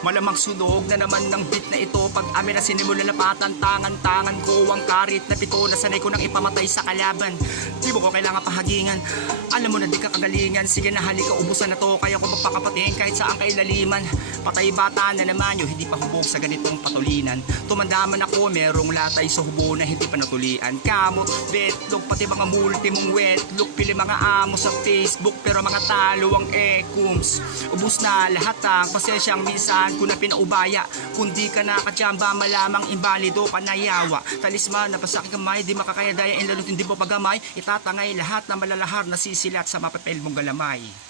Malamang sunog na naman ng beat na ito. Pag amin na sinimula na patantangan ko ang karit na pito na sanay ko nang ipamatay sa kalaban. Di mo ko kailangan pahagingan. Alam mo na di ka kagalingan. Sige na halika, ubusan na to. Kaya ko magpakapatingin kahit saan kailaliman. Patay bata na naman yung hindi pa hubog sa ganitong patulinan. Tumandaman ako, merong latay sa hubo na hindi pa natulian. Kamot, betlog, pati mga multi mong wetlog. Pili mga amo sa Facebook pero mga talo ang ekums. Ubus na lahat ang pasensyang minsan ko na pinaubaya. Kundi ka nakachamba, malamang imbalido ka na yawa. Talisman na pasakit kamay, di makakaya daya in lalot hindi mo pagamay. Itatangay lahat na malalahar na sisilat sa mapapel mong galamay.